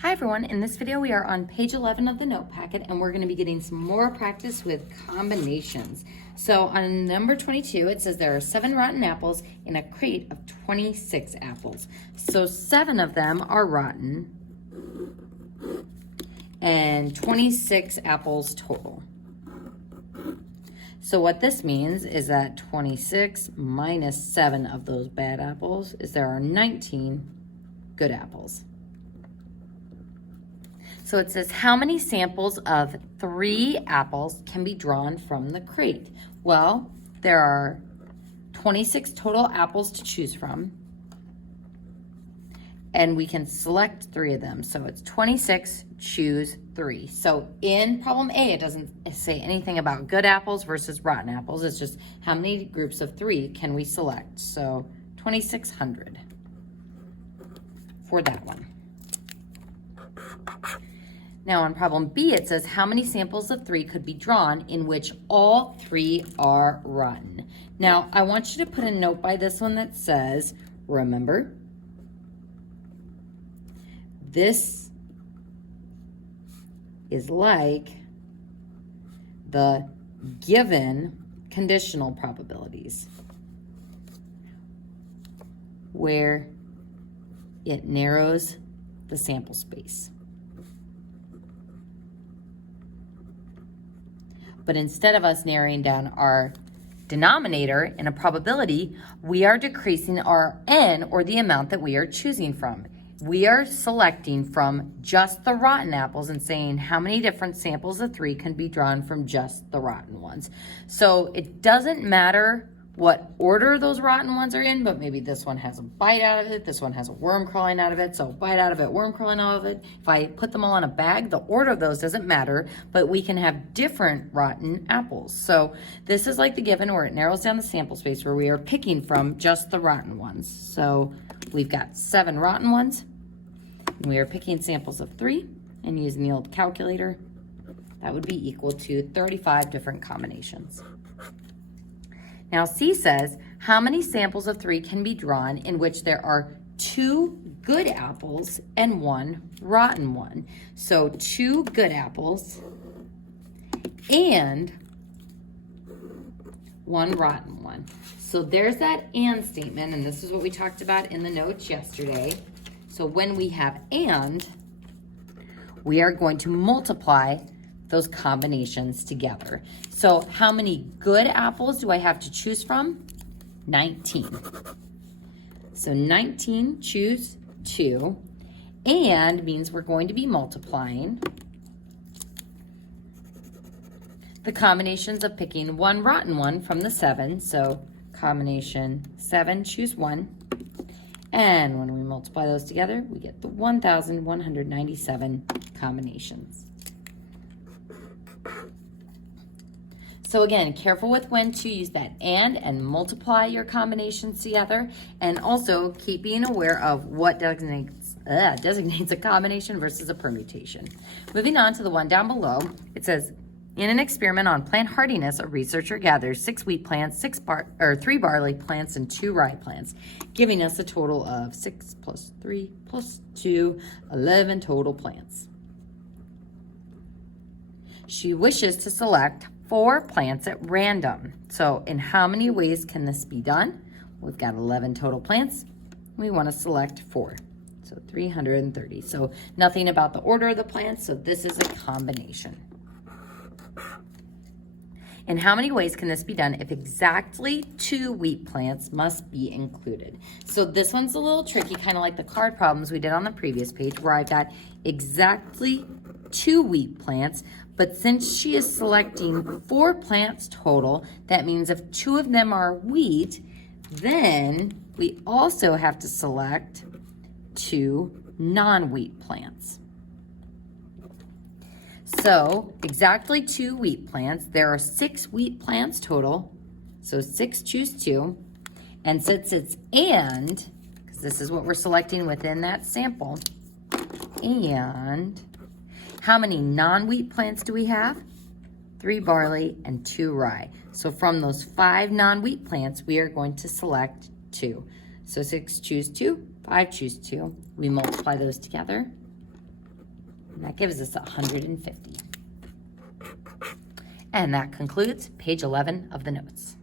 Hi everyone, in this video we are on page 11 of the note packet and we're going to be getting some more practice with combinations. So on number 22 it says there are 7 rotten apples in a crate of 26 apples. So 7 of them are rotten and 26 apples total. So what this means is that 26 minus 7 of those bad apples is there are 19 good apples. So it says, how many samples of 3 apples can be drawn from the crate? Well, there are 26 total apples to choose from, and we can select 3 of them. So it's 26, choose 3. So in problem A, it doesn't say anything about good apples versus rotten apples. It's just how many groups of 3 can we select? So 2,600 for that one. Now on problem B, it says how many samples of 3 could be drawn in which all 3 are rotten. Now I want you to put a note by this one that says, remember, this is like the given conditional probabilities, where it narrows the sample space. But instead of us narrowing down our denominator in a probability, we are decreasing our n, or the amount that we are choosing from. We are selecting from just the rotten apples and saying how many different samples of 3 can be drawn from just the rotten ones. So it doesn't matter what order those rotten ones are in, but maybe this one has a bite out of it, this one has a worm crawling out of it, so bite out of it, worm crawling out of it. If I put them all in a bag, the order of those doesn't matter, but we can have different rotten apples. So this is like the given where it narrows down the sample space where we are picking from just the rotten ones. So we've got 7 rotten ones, and we are picking samples of 3 and using the old calculator. That would be equal to 35 different combinations. Now C says, how many samples of 3 can be drawn in which there are 2 good apples and 1 rotten one? So 2 good apples and 1 rotten one. So there's that and statement, and this is what we talked about in the notes yesterday. So when we have and, we are going to multiply those combinations together. So how many good apples do I have to choose from? 19. So 19, choose 2, and means we're going to be multiplying the combinations of picking 1 rotten one from the 7. So combination 7, choose 1. And when we multiply those together, we get the 1,197 combinations. So again, careful with when to use that and multiply your combinations together, and also keep being aware of what designates a combination versus a permutation. Moving on to the one down below, it says, in an experiment on plant hardiness, a researcher gathers 6 wheat plants, 3 barley plants, and 2 rye plants, giving us a total of 6 plus 3 plus 2, 11 total plants. She wishes to select 4 plants at random. So in how many ways can this be done? We've got 11 total plants. We want to select 4. So 330. So nothing about the order of the plants. So this is a combination. In how many ways can this be done if exactly 2 wheat plants must be included? So this one's a little tricky, kind of like the card problems we did on the previous page, where I've got exactly 2 wheat plants, but since she is selecting 4 plants total, that means if 2 of them are wheat, then we also have to select 2 non-wheat plants. So exactly 2 wheat plants. There are 6 wheat plants total, so 6, choose 2. And since it's and, because this is what we're selecting within that sample, and how many non-wheat plants do we have? 3 barley and 2 rye. So from those 5 non-wheat plants, we are going to select 2. So 6, choose 2, 5, choose 2. We multiply those together, And that gives us 150. And that concludes page 11 of the notes.